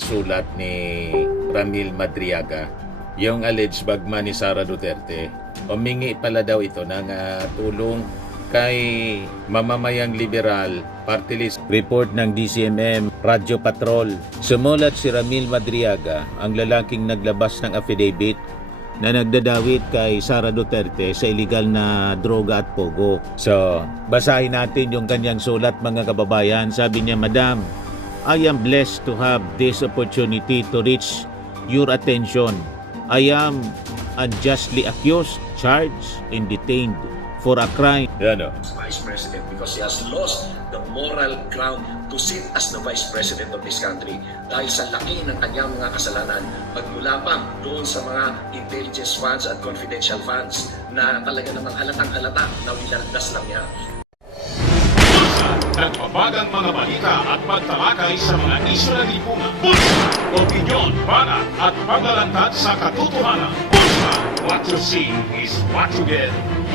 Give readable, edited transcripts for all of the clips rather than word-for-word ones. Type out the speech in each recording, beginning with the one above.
sulat ni Ramil Madriaga, yung alleged bagman ni Sara Duterte. Humingi pala daw ito ng tulong kay mamamayang liberal party list. Report ng DCMM Radyo Patrol. Sumulat si Ramil Madriaga, ang lalaking naglabas ng affidavit na nagdadawit kay Sara Duterte sa illegal na droga at pogo. So, basahin natin yung kanyang sulat, mga kababayan. Sabi niya, Madam, I am blessed to have this opportunity to reach your attention. I am unjustly accused, charged, and detained for a crime. Yan o. Vice President because he has lost the moral ground to sit as the Vice President of this country dahil sa laki ng kanyang mga kasalanan pagmula pa doon sa mga intelligence funds at confidential funds na talaga namang halatang-halata na wilaldas lang niya. Nagbabagang mga balita at pagtalakay sa mga isyu ng lipunan. Bulsa! Opinyon, banat at paglalantad sa katotohanan. Bulsa! What you see is what you get.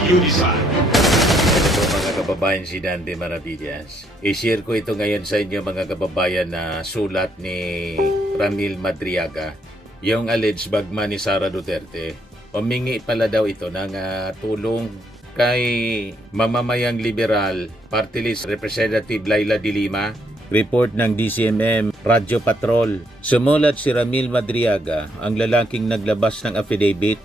You decide. Ito po, mga kababayan, si Dante Maravillas. I-share ko ito ngayon sa inyo, mga kababayan, na sulat ni Ramil Madriaga, yung alleged bagman ni Sara Duterte. Humingi pala daw ito ng tulong kay mamamayang liberal party list Representative Laila de Lima. Report ng DCMM Radyo Patrol. Sumulat si Ramil Madriaga, ang lalaking naglabas ng affidavit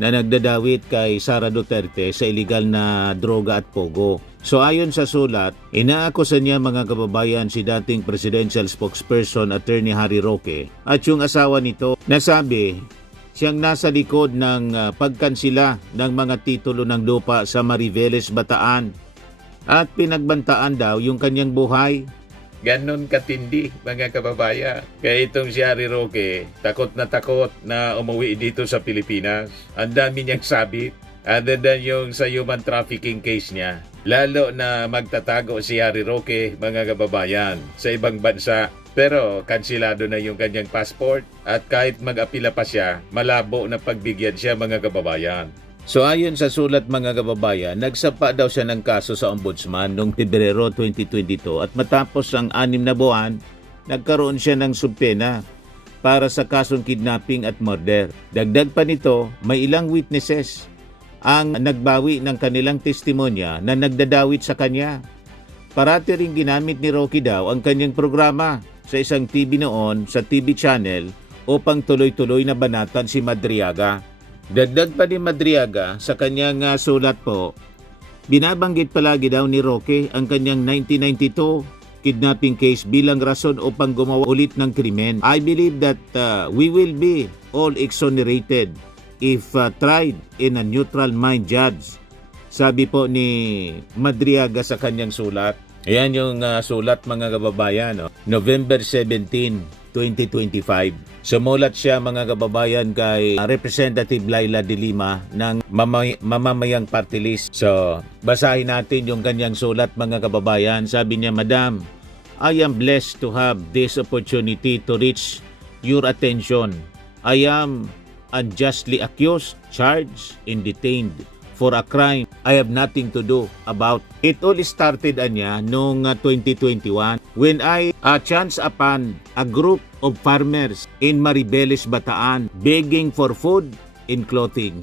na nagdadawit kay Sara Duterte sa illegal na droga at pogo. So ayon sa sulat, inaakusa niya, mga kababayan, si dating presidential spokesperson Attorney Harry Roque at yung asawa nito, nasabi siyang nasa likod ng pagkansila ng mga titulo ng lupa sa Mariveles, Bataan at pinagbantaan daw yung kanyang buhay. Ganon katindi, mga kababayan. Kaya itong si Harry Roque, takot na umuwi dito sa Pilipinas. Ang dami niyang sabit. Other than yung sa human trafficking case niya. Lalo na magtatago si Harry Roque, mga kababayan, sa ibang bansa. Pero kansilado na yung kanyang passport at kahit mag-apila pa siya, malabo na pagbigyan siya, mga kababayan. So ayon sa sulat, mga kababayan, nagsampa daw siya ng kaso sa Ombudsman noong Pebrero 2022 at matapos ang 6 na buwan, nagkaroon siya ng subpena para sa kasong kidnapping at murder. Dagdag pa nito, may ilang witnesses ang nagbawi ng kanilang testimonya na nagdadawit sa kanya. Parati ring ginamit ni Rocky daw ang kanyang programa sa isang TV noon, sa TV channel, upang tuloy-tuloy na banatan si Madriaga. Dagdag pa ni Madriaga sa kanyang sulat po, binabanggit palagi daw ni Roque ang kanyang 1992 kidnapping case bilang rason upang gumawa ulit ng krimen. I believe that we will be all exonerated if tried in a neutral mind judge. Sabi po ni Madriaga sa kanyang sulat. Ayan yung sulat, mga kababayan. November 17, 2025. Sumulat siya, mga kababayan, kay Representative Laila de Lima ng mamamayang party list. So, basahin natin yung kanyang sulat, mga kababayan. Sabi niya, Madam, I am blessed to have this opportunity to reach your attention. I am unjustly accused, charged, and detained for a crime I have nothing to do about. It all started noong 2021 when I chanced upon a group of farmers in Mariveles, Bataan begging for food and clothing.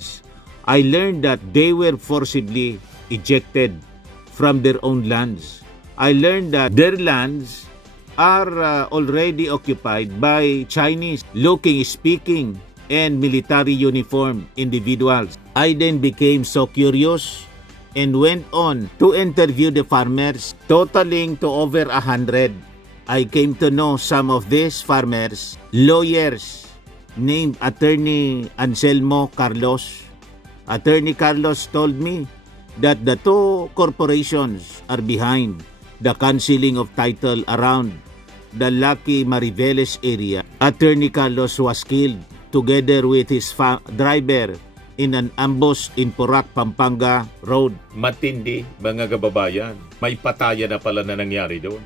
I learned that they were forcibly ejected from their own lands. I learned that their lands are already occupied by Chinese looking, speaking, and military uniformed individuals. I then became so curious and went on to interview the farmers, totaling to over 100. I came to know some of these farmers, lawyers named Attorney Anselmo Carlos. Attorney Carlos told me that the two corporations are behind the canceling of title around the Lucky Mariveles area. Attorney Carlos was killed together with his driver in an ambush in Porac, Pampanga Road. Matindi, mga kababayan. May patayan na pala na nangyari doon.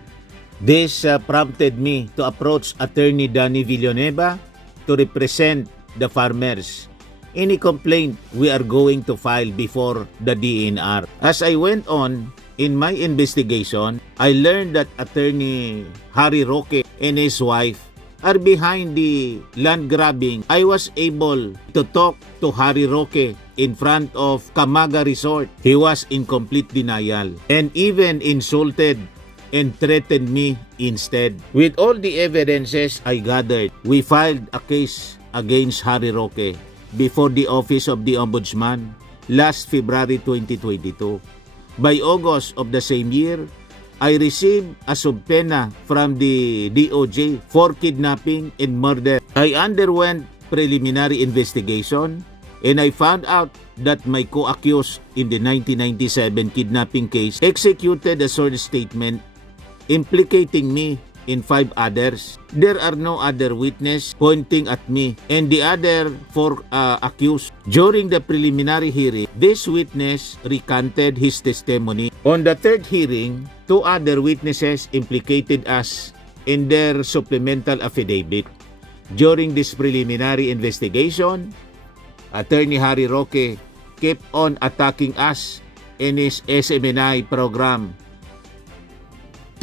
This prompted me to approach Attorney Danny Villanueva to represent the farmers. Any complaint we are going to file before the DNR. As I went on in my investigation, I learned that Attorney Harry Roque and his wife are behind the land grabbing, I was able to talk to Harry Roque in front of Camaga Resort. He was in complete denial and even insulted and threatened me instead. With all the evidences I gathered, we filed a case against Harry Roque before the Office of the Ombudsman last February 2022. By August of the same year, I received a subpoena from the DOJ for kidnapping and murder. I underwent preliminary investigation and I found out that my co-accused in the 1997 kidnapping case executed a short statement implicating me in 5 others. There are no other witnesses pointing at me and the other 4 accused. During the preliminary hearing, this witness recanted his testimony. On the 3rd hearing, 2 other witnesses implicated us in their supplemental affidavit. During this preliminary investigation, Attorney Harry Roque kept on attacking us in his SMNI program,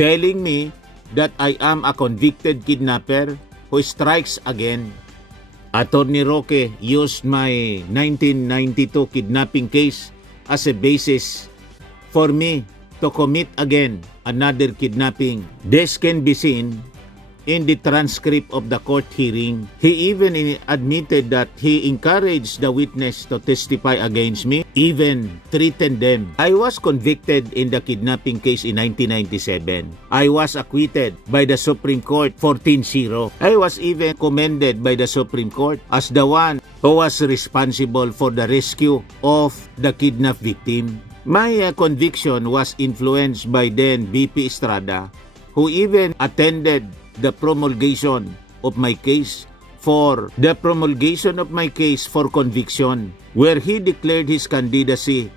telling me that I am a convicted kidnapper who strikes again. Attorney Roque used my 1992 kidnapping case as a basis for me to commit again another kidnapping. This can be seen in the transcript of the court hearing. He even admitted that he encouraged the witness to testify against me, even threatened them. I was convicted in the kidnapping case in 1997. I was acquitted by the Supreme Court 14-0. I was even commended by the Supreme Court as the one who was responsible for the rescue of the kidnapped victim. My conviction was influenced by then BP Estrada, who even attended the promulgation of my case for conviction, where he declared his candidacy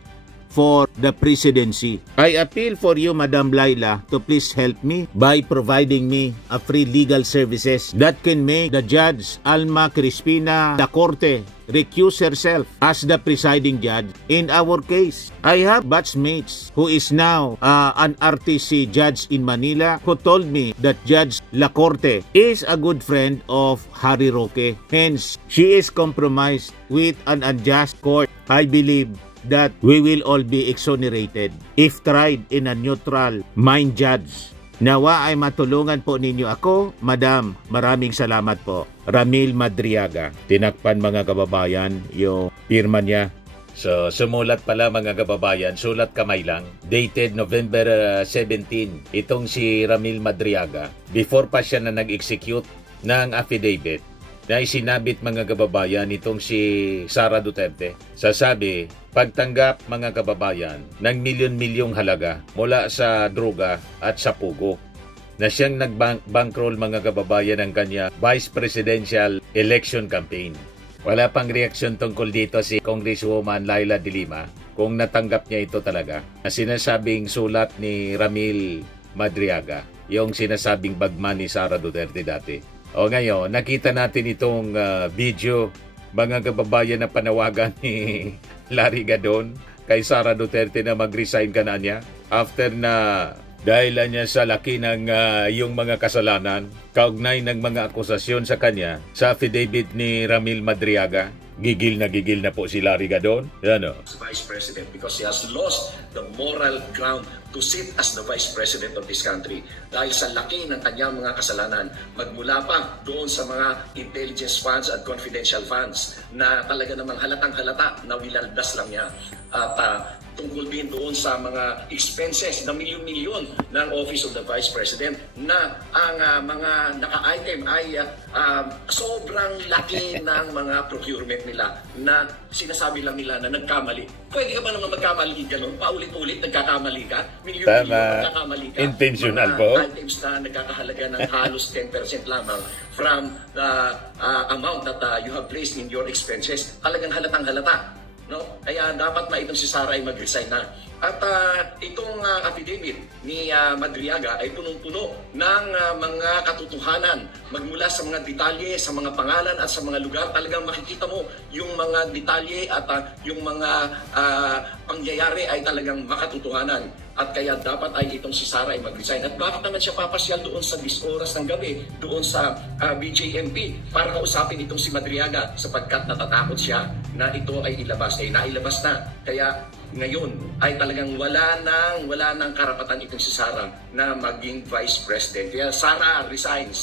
for the presidency. I appeal for you, Madam Laila, to please help me by providing me a free legal services that can make the Judge Alma Crispina da Corte recuse herself as the presiding judge in our case. I have batchmates who is now an RTC judge in Manila who told me that Judge La Corte is a good friend of Harry Roque. Hence, she is compromised with an unjust court. I believe that we will all be exonerated if tried in a neutral mind judge. Nawa ay matulungan po ninyo ako, Madam. Maraming salamat po. Ramil Madriaga. Tinakpan mga kababayan yung pirma niya. So, sumulat pala mga kababayan, sulat kamay lang, dated November 17, itong si Ramil Madriaga, before pa siya na nag-execute ng affidavit na isinabit mga kababayan itong si Sara Duterte. Sasabi, pagtanggap mga kababayan ng milyon-milyong halaga mula sa droga at sa pugo, na siyang nag-bankroll mga kababayan ng kanya Vice Presidential Election Campaign. Wala pang reaksyon tungkol dito si Congresswoman Laila de Lima kung natanggap niya ito talaga. Na sinasabing sulat ni Ramil Madriaga, yung sinasabing bagman ni Sara Duterte dati. O ngayon, nakita natin itong video, mga kababayan, na panawagan ni Larry Gadon kay Sara Duterte na mag-resign ka na niya after na dahilan niya sa laki ng yung mga kasalanan, kaugnay ng mga akusasyon sa kanya sa affidavit ni Ramil Madriaga. Gigil na po si Larry Gadon. Yan o. Vice President, because he has lost the moral ground to sit as the Vice President of this country dahil sa laki ng kanyang mga kasalanan, magmula pa doon sa mga intelligence funds at confidential funds na talaga namang halatang halata na wilaldas lang niya, at tungkol din doon sa mga expenses na milyon-milyon ng Office of the Vice President na ang mga naka-item ay sobrang laki ng mga procurement nila na sinasabi lang nila na nagkamali. Pwede ka ba naman magkamali ganun? Paulit-ulit nagkakamali ka? Milyon-milyon nagkakamali ka? Intentional mga po. items na nagkakahalaga ng halos 10% lamang from the amount that you have placed in your expenses. Talagang halatang halata. No? Kaya dapat na itong si Sara ay mag-resign na. At itong affidavit ni Madriaga ay punong-puno ng mga katotohanan magmula sa mga detalye, sa mga pangalan at sa mga lugar. Talagang makikita mo yung mga detalye at yung mga pangyayari ay talagang makatotohanan. at kaya dapat ay itong si Sara ay mag-resign. At bakit naman siya papasyal doon sa 10 oras ng gabi, doon sa BJMP para kausapin itong si Madriaga sapagkat natatakot siya na ito ay ilabas. Nailabas na. Kaya ngayon ay talagang wala nang karapatan itong si Sara na maging Vice President. Kaya Sara, resign.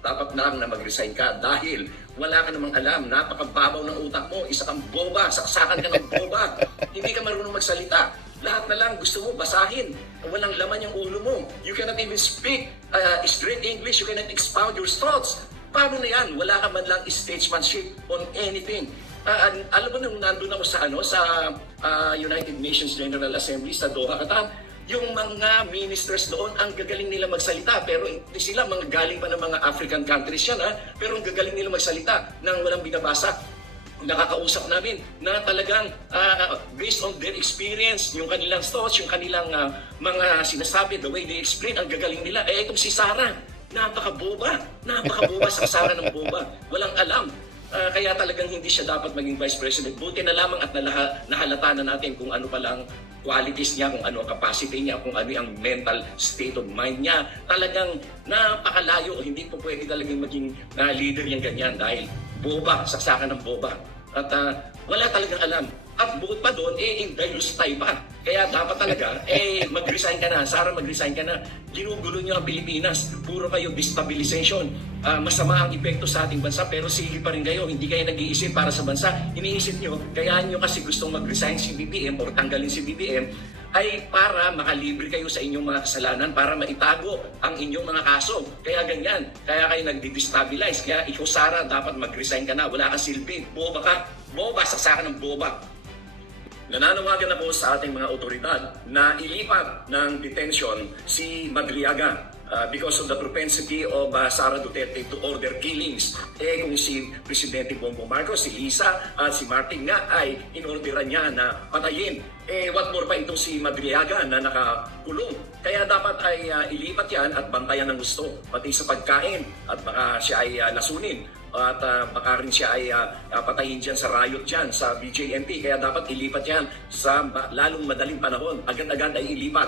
Dapat lang na mag-resign ka dahil wala ka namang alam, napakababaw ng utak mo, isa kang boba, saksakan ka ng boba, hindi ka marunong magsalita. Lahat na lang gusto mo basahin, walang laman yung ulo mo. You cannot even speak straight English, you cannot expound your thoughts. Paano na yan? Wala ka man lang statesmanship on anything. Alam mo nung nandun ako sa United Nations General Assembly sa Doha, Qatar, yung mga ministers doon, ang gagaling nila magsalita. Pero sila, mga galing pa ng mga African countries yan, pero ang gagaling nila magsalita nang walang binabasa. Nakakausap namin na talagang based on their experience, yung kanilang thoughts, yung kanilang mga sinasabi, the way they explain, ang gagaling nila. Itong si Sara, napakaboba sa Sara ng boba. Walang alam. Kaya talagang hindi siya dapat maging Vice President. Buti na lamang at nahalata na natin kung ano palang qualities niya, kung ano ang capacity niya, kung ano ang mental state of mind niya. Talagang napakalayo. Hindi po pwede talagang maging leader yung ganyan dahil boba, saksakan ng boba. At wala talagang alam. At bukod pa doon, indayustay pa. Kaya dapat talaga, mag-resign ka na. Sara, mag-resign ka na. Ginugulo niyo ang Pilipinas. Puro kayo destabilization. Masama ang epekto sa ating bansa, pero sige pa rin kayo. Hindi kayo nag-iisip para sa bansa. Iniisip niyo, kaya niyo kasi gustong mag-resign si BBM o tanggalin si BBM, ay para makalibre kayo sa inyong mga kasalanan, para maitago ang inyong mga kaso. Kaya ganyan. Kaya kayo nagdi-destabilize. Kaya ikaw, Sara, dapat mag-resign ka na. Wala kang silbi. Boba ka. Boba, saksakan ng boba. Nananawagan na po sa ating mga otoridad na ilipat ng detention si Madriaga because of the propensity of Sara Duterte to order killings. Kung si Presidente Bongbong Marcos, si Lisa at si Martin nga ay inorderan niya na patayin. What more pa itong si Madriaga na nakakulong. Kaya dapat ay ilipat yan at bantayan ng gusto, pati sa pagkain at baka siya ay lasunin. At baka rin siya ay patayin dyan sa riot dyan, sa BJMP. Kaya dapat ilipat yan sa lalong madaling panahon. Agad-agad ay ilipat.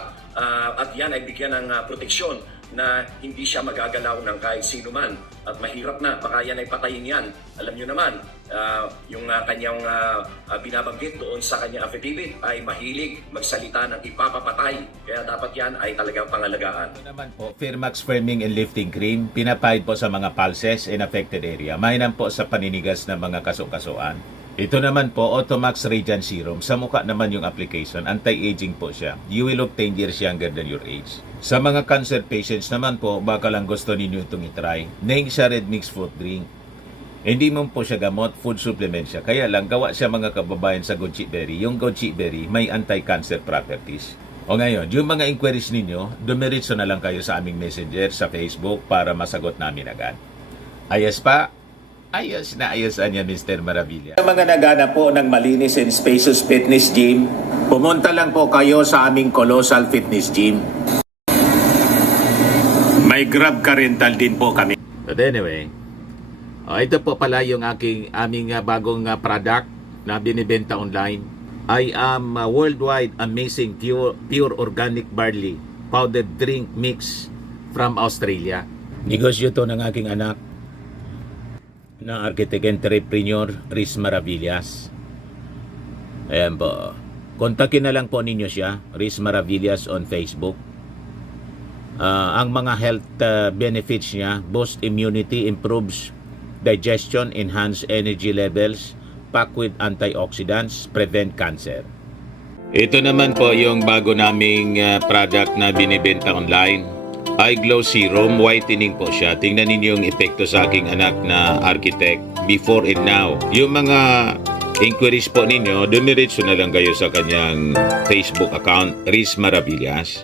At yan ay bigyan ng proteksyon na hindi siya magagalaw ng kahit sino man. At mahirap na, baka yan ay patayin yan. Alam nyo naman, yung kanyang binabanggit doon sa kanyang affidavit ay mahilig magsalita ng ipapapatay. Kaya dapat yan ay talagang pangalagaan. Ito naman po, Firmax Firming and Lifting Cream, pinapahid po sa mga pulses in affected area. Mainam po sa paninigas ng mga kaso-kasuan. Ito naman po, Automax Radiant Serum. Sa mukha naman yung application, anti-aging po siya. You will look 10 years younger than your age. Sa mga cancer patients naman po, baka lang gusto ninyo itong itry. Neng siya red mixed fruit drink. Hindi mo po siya gamot, food supplement siya. Kaya lang, gawa siya mga kababayan sa goji berry. Yung goji berry, may anti-cancer properties. O ngayon, yung mga inquiries ninyo, dumiritso na lang kayo sa aming messenger sa Facebook para masagot namin agad. Ayos pa? Ayos na ayos niya, Mr. Maravilla. Sa mga naghanap po ng malinis and spacious fitness gym, pumunta lang po kayo sa aming Colossal Fitness Gym. May Grab car rental din po kami. But anyway, ito po pala yung aming bagong product na binibenta online. I am worldwide amazing pure organic barley powdered drink mix from Australia. Negosyo to ng aking anak na architect entrepreneur Riz Maravillas. Ayan po. Kontakin na lang po ninyo siya, Riz Maravillas on Facebook. Ang mga health benefits niya, boost immunity, improves digestion, enhance energy levels, packed with antioxidants, prevent cancer. Ito naman po yung bago naming product na binibenta online. Eye Glow Serum, whitening po siya. Tingnan ninyo yung epekto sa aking anak na architect before and now. Yung mga inquiries po ninyo, dumiretso na lang kayo sa kanyang Facebook account, Riz Maravillas.